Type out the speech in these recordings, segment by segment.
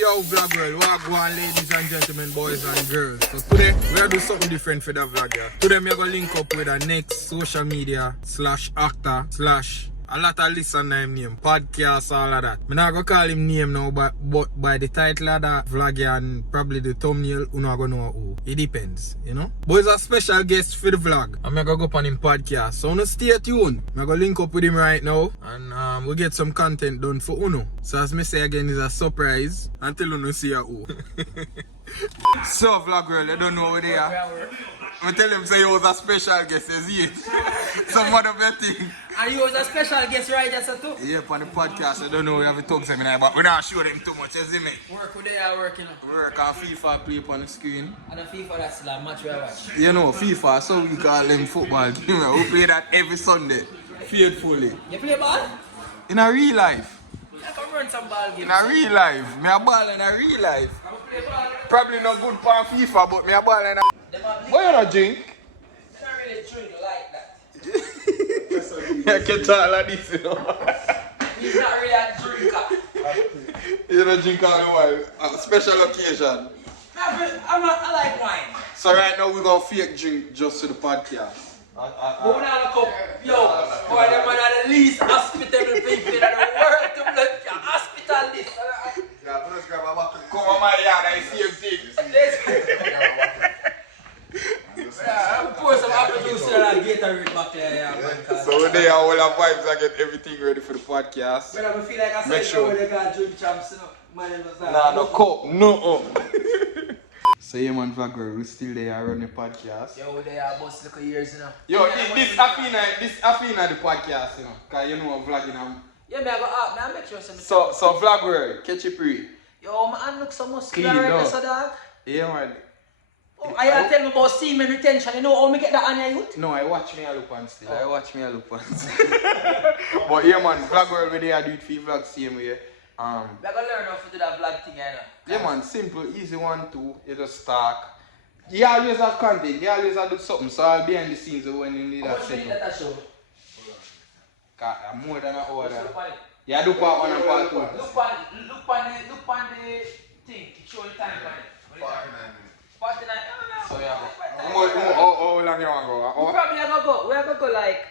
Yo, vlog world, wagwan ladies and gentlemen, boys and girls. So today, we are doing something different for the vlog here. Today, we are going to link up with the next social media / actor / a lot of listener name, podcast, all of that. I'm not going to call him name now, but by the title of the vlog here and probably the thumbnail, you not going to know who. It depends, you know. But he's a special guest for the vlog. I'm going to go up on him podcast. So, you stay tuned. I'm going to link up with him right now. And we'll get some content done for Uno. So, as I say again, it's a surprise until Uno see who. So, vlog world, I don't know where they are. I tell him say he was a special guest, is he? Some other thing. And you was a special guest right there, so too? Yeah, on the podcast, I don't know, we have to talk to him, but we're not sure them too much, you see me? Work where they are working. Work on FIFA play up on the screen. And the FIFA that's still a match we watch. You know, FIFA, so we call them football. We play that every Sunday, faithfully. You play ball? In a real life. I can run some ball games. In a real life. Me a ball in a real life. Probably not good for FIFA, but me a ball in a... Why you not drink? I don't really drink like that. I can talk like this, you know. He's not really a drinker. You don't drink all the while. A special occasion. I like wine. So right now we're going to fake drink just to the podcast. But when I look up, yo, boy, them man are the least hospitable people in the world to look at hospitalist. Yeah, but let's grab a bottle. Come on my yard, I see him thing. Yeah, I'm pour some apple juice here and Gatorade back there, yeah, man. So we're there, all our vibes, I get everything ready for the podcast. But I feel like I Make said, sure. they got drink champs, you know. Man, it was like, Nah, no cup, no. So yeah man, Vagger, we still there running the podcast. yo, they are boss little years, you know. Yo, this Afina the podcast, you know. Cause you know I'm vlogging. Yeah, me I go up, man, make sure some. So Vlogger, catch it pre. Yo, my hand looks so muscular Clean, right no. there, so dog. Yeah man. Oh, I gotta tell me about semen retention, you know how me get that on your youth? No, I watch me a look on still. I watch me a look on still. But yeah man, Vlogger over there do it for vlog same way. We are gonna learn how to do that vlog thing, you know. Yeah man, simple, easy 1, 2, you just talk. You always have content, you always have to do something, so I'll behind the scenes when you need that How much you need setup. that show? More than an hour. Look on it. Yeah, do part 1 and part 2. Look on the thing, show the time on it. 49. So yeah, how long you want to go? We probably are gonna go like,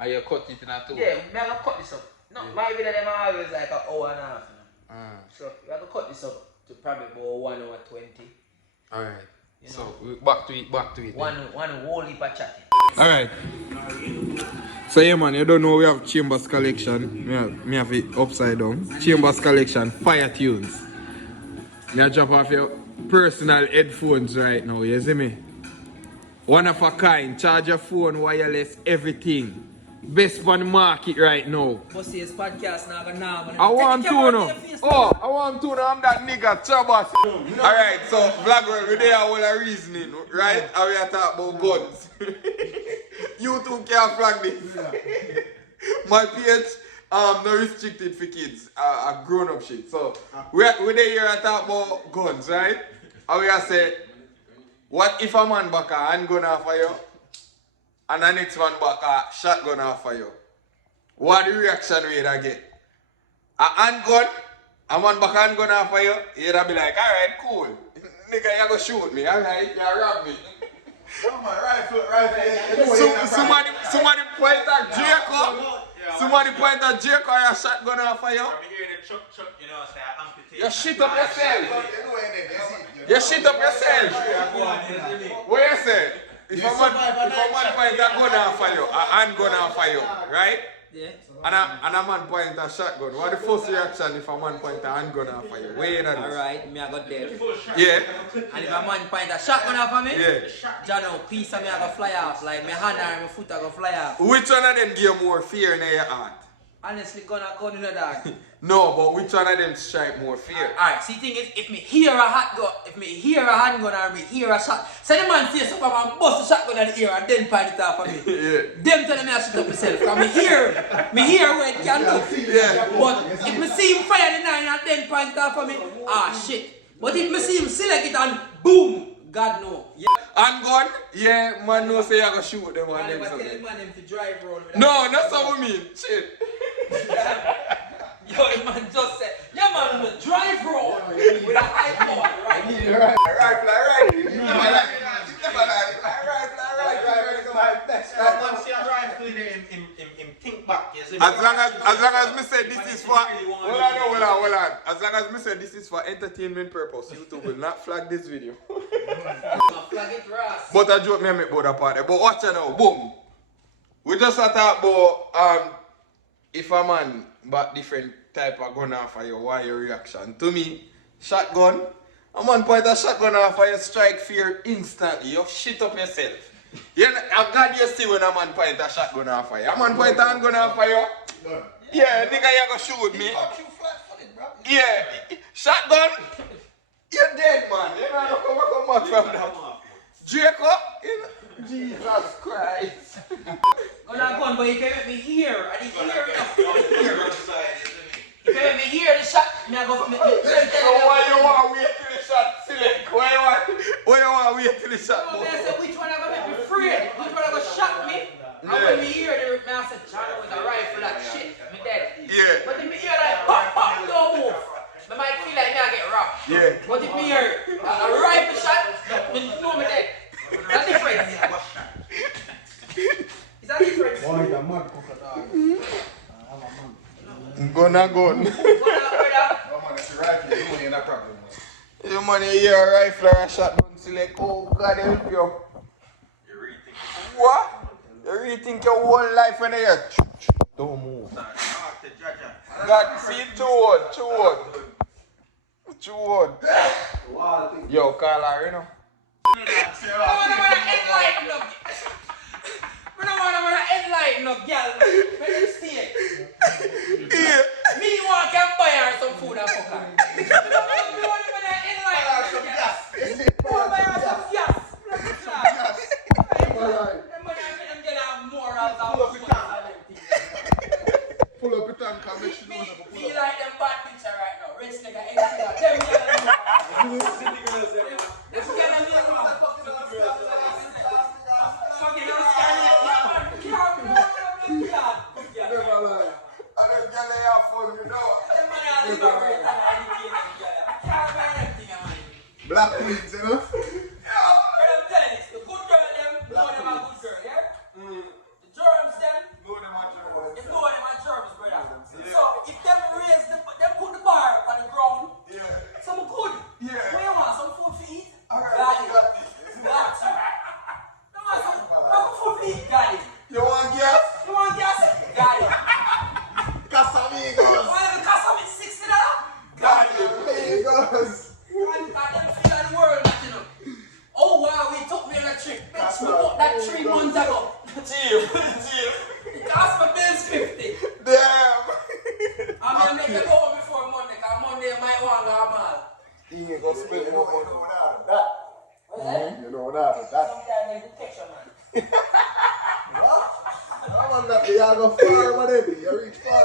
Are you cut it in a 2? yeah, we are gonna cut this up. No, my video them are always like an hour and a half. You know? So we are gonna cut this up to probably about 1 hour 20. Alright. You know. So back to it. One whole heap of chatting. Alright. So yeah man, you don't know we have Chambers collection. Me have it upside down. Chambers collection, fire tunes. Me drop off your personal headphones right now, you see me? One of a kind, charge your phone, wireless, everything. Best on the market right now. But see, this podcast now gonna I want to know. I want to know. I'm that nigga Trabass. Alright, so vlog world, we there all a reasoning, right? And we are talking about guns. You two can't flag this. My page, no restricted for kids, a grown up shit. So we there here and talk about guns, right? And we are say, what if a man back a handgun off of you? And the next one back a shotgun off of you? What the reaction rate I get? A handgun, a man back a handgun off of you, you'd be like, alright, cool. Nigga, you go shoot me, alright, you rob me. Come on, rifle. Somebody point at Jacob. Somebody point at Jacob or a shotgun off of you. You shit up yourself. You shit up yourself. What you say? If a man point a gun off of you, a handgun off of you, right? Yeah. And a man point a shotgun. What the first reaction if a man point a handgun off of you? Where you know this? Alright, me I got dead. Yeah. And if a man point a shotgun off of me, Yeah. Jano, piece of me I go fly off. Like my hand or my foot I go fly off. Which one of them give you more fear in your heart? Honestly, gun in the dark. No, but which one of them strike more fear? Alright, see the thing is, if me hear a hot gun, if me hear a handgun or me hear a shot, say the man say something and bust the shotgun in the ear and then point it off of me. Yeah. Them tell me I shoot up myself, because me hear what it can do. Yeah. But if me see him fire the 9 and then point it off of me, shit. But if me see him select it and boom, God no. Yeah. Handgun? Yeah, man no say you gonna shoot them and them I tell something. the man him to drive road with No, that's what we mean. Shit. Yo, the man just said, yeah man, drive road. with a high power, right? Rifle. Once you rifle him think back. As long as me say this is for hold on. As long as me say this is for entertainment purpose, YouTube will not flag this video. Flag it, Ross. But I joke me make about that part. But watch it now, boom. We just talk about if a man but different type of gun off for you, what your reaction? To me, shotgun. A man point a shotgun off for you, strike fear instantly. You shit up yourself. You know, I got you see when a man point a shotgun off for you. A man point a handgun off for you. Yeah, nigga, you gonna shoot me. Yeah, shotgun. You're dead, man. You know, come back from that. Jacob, Jesus Christ. Gun, but you can make me hear. I didn't hear it. You can make me hear the shot. Me I go. So why you want to wait till the shot select? Why you want to wait till the shot? No, man, I said, which one I gonna make me afraid? Which one I gonna shock me? And when me hear the man, I said, John was a rifle, that shit. Me dead. Yeah. But if me hear like, pop, pop, no move. I might feel like me I get robbed. Yeah. But if me hear a rifle shot, me know me dead. That's different. Is that different? Gun. Brother. You money hear a rifle or a shotgun select. Oh God help you. What? You really think your whole life when you hear don't move. God, see too old. Yo, call her, you know. I don't want to enlighten no girl. When you see it. Yeah. Me want to buy her some food and fuck her. I don't want to enlighten no girl. I want to buy her some gas. I'm going to have morals and Pull up the tank and make sure me like them bad picture right now. Rich nigga, anything. Them girls. Them Black queens, you know? But I'm telling you, the good girl them, know them a good girl, yeah? The germs them, you know them a germs, brother. So if them raise them put the bar on the ground, some good. What you want, some food to eat? Got it. Got you. No want some food to eat, got it. You want gas? You want gas? Got it. Casamigos! Want to cost me $60? Got it, amigos! And them feel of the world, you know. Oh wow, we took me on a trip. Bitch, we bought that 3 months ago. Cheap. It cost my bills 50. Damn! I'm gonna make it over before Monday, because Monday I might want to go mall. You ain't gonna spend more money. What's that? You know that. Sometimes there's detection, man. I'm not the go far, whatever. You reach far.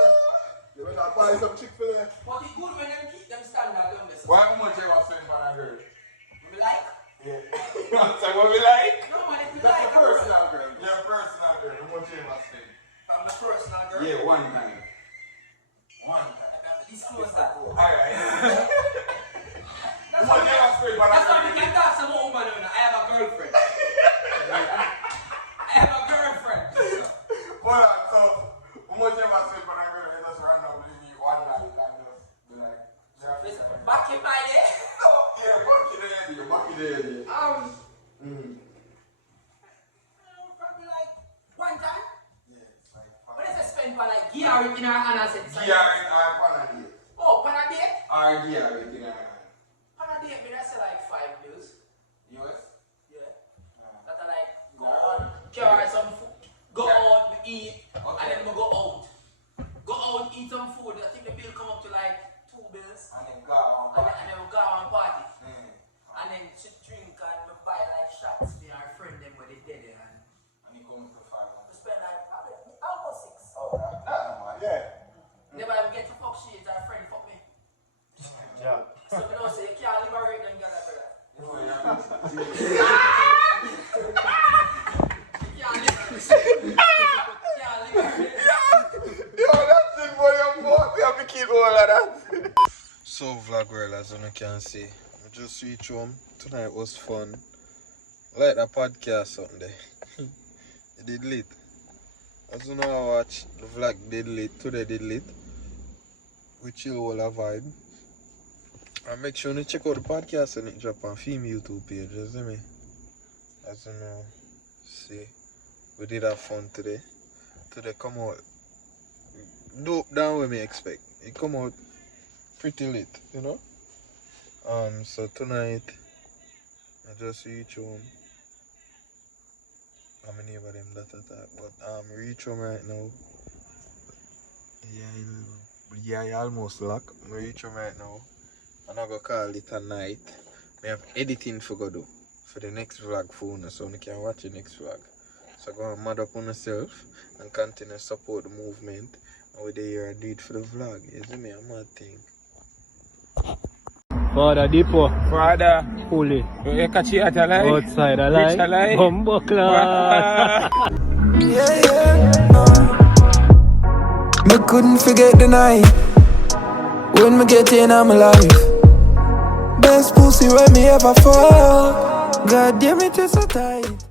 You better buy some Chick-fil-A. But it's good when them keep them standard, don't they? How much you want to spend for that girl? We like? Yeah. That's what we like? No, man, if you That's like, a personal girl. Yeah, personal girl. How much you want to spend? I'm the personal girl. Yeah, one time. Disclose that. Alright. That's How much you want to spend for that why we girl? can talk some woman. I have a girlfriend. I have a girlfriend. Hold on, so how much you want to spend for that girl? You just randomly leave one night and just be like, Listen, back in my day. oh, yeah, back in the area. Probably like one time. What if I spend for like gear in our hand and say, Gear in our Panadate. oh, Panadate? Our gear in our hand. Panadate, me that's like $5 bills. US? Yeah. That I like go out, carry some food, go out, we eat, and then we go out. Go out, eat some food. I think the bill come up to like $2 bills. And then go on. And then we go out and party. And then she drink and we buy like shots for our friend them where they did it. And he comes to 500. We spend like probably almost 6. Oh, that man, yeah. Never even get to fuck shit, our friend fuck me. Yeah. So we don't say you can't liberate them girls, brother. You can't liberate. Yo, that's it for your fault. You have to keep all of that. So So vlog world, as you can see, I just reached home. Tonight was fun. Like the podcast something there. It did lit. As you know, I watch the vlog did lit. Today did lit. We chill all a vibe. And make sure you check out the podcast and it drop on Female YouTube page, you see me? As you know, see, we did have fun today. Today come out dope than what me expect. It come out pretty late, you know? So tonight I just reach home. I'm a neighbor them that attack, but reach home right now. Yeah, I almost lock. I reach home right now. I'm not gonna call it a night. I have editing for go do for the next vlog phone so you can watch the next vlog. So go and mad up on yourself and continue to support the movement. And we're there and do it for the vlog. You see me? I'm mad thing. Father Depot. Father, Fully. you catch it at a lie? Outside a lie. Rich a lie? Bumbo class. Me couldn't forget the night when me get in on my life. Best pussy when me ever fall. God damn it, it's so tight.